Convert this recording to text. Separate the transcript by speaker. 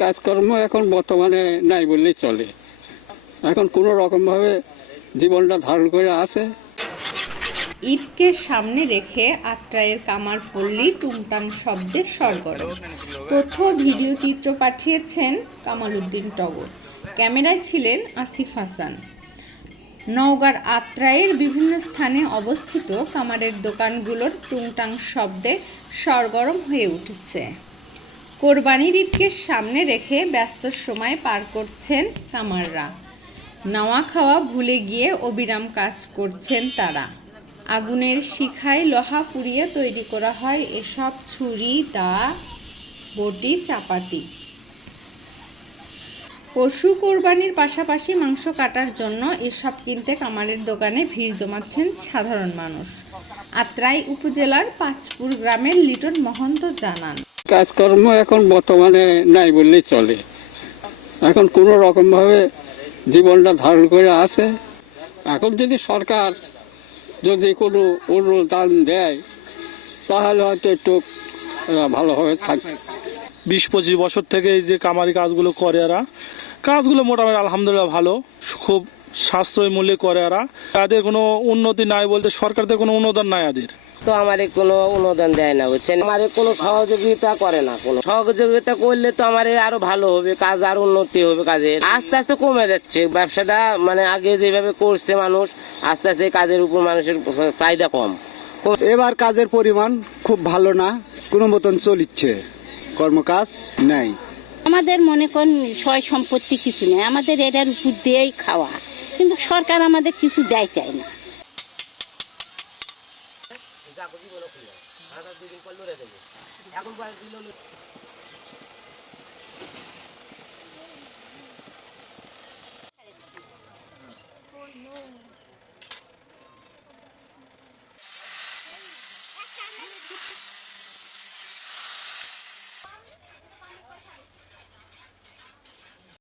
Speaker 1: কাজকর্ম এখন বর্তমানে নাই বললেই চলে। এখন কোনো রকমভাবে জীবনটা ধারণ করে আছে।
Speaker 2: ঈদকে সামনে রেখে আত্রায়ের কামার পল্লী টুংটাং শব্দে সরগরম। তথ্য ভিডিও চিত্র পাঠিয়েছেন কামাল উদ্দিন টগর। ক্যামেরায় ছিলেন আসিফ হাসান। নওগাঁর আত্রায়ের বিভিন্ন স্থানে অবস্থিত কামারের দোকানগুলোর টুংটাং শব্দে সরগরম হয়ে উঠেছে। কোরবানির ঈদকে সামনে রেখে ব্যস্ত সময় পার করছেন কামাররা। নাওয়া খাওয়া ভুলে গিয়ে অবিরাম কাজ করছেন তারা। আগুনের শিখায় লোহা পুড়িয়ে তৈরি করা হয় এসব ছুরি, দা, বটি, চাপাতি। পশু কোরবানির পাশাপাশি মাংস কাটার জন্য এসব কিনতে কামারের দোকানে ভিড় জমাচ্ছেন সাধারণ মানুষ। আত্রাই উপজেলার পাঁচপুর গ্রামের লিটন মহন্ত জানান।
Speaker 1: কাজকর্ম এখন বর্তমানে নাই বললেই চলে। এখন কোনো রকমভাবে জীবনটা ধারণ করে আছে। এখন যদি সরকার যদি কোনো অনুদান দেয়, তাহলে হয়তো একটু ভালোভাবে থাকবে
Speaker 3: বিশ পঁচিশ বছর থেকে এই যে কামারি কাজগুলো করে এরা, কাজগুলো মোটামুটি আলহামদুলিল্লাহ ভালো, খুব সাশ্রয় মূল্যে করে এরা। তাদের কোনো উন্নতি নাই বলতে সরকার থেকে কোনো অনুদান নাই এদের।
Speaker 4: তো আমারে কোনো অনুদান দেয় না বুঝছেন? আমারে কোনো সহযোগিতা করে না কোনো সহযোগিতা করলে তো আমারে আরও ভালো হবে কাজ আর উন্নতি হবে কাজের। আস্তে আস্তে কমে যাচ্ছে ব্যবসাটা মানে আগে যেভাবে করছে মানুষ আস্তে আস্তে কাজের উপর মানুষের চাহিদা কম।
Speaker 5: এবার কাজের পরিমাণ খুব ভালো না কোনো মতন চলিচ্ছে কর্মকাজ নাই।
Speaker 6: আমাদের মনে করেন সয় সম্পত্তি কিছু নেই আমাদের এটার উপর দিয়েই খাওয়া কিন্তু সরকার আমাদের কিছু দেয় টাই দেবে।
Speaker 4: এখন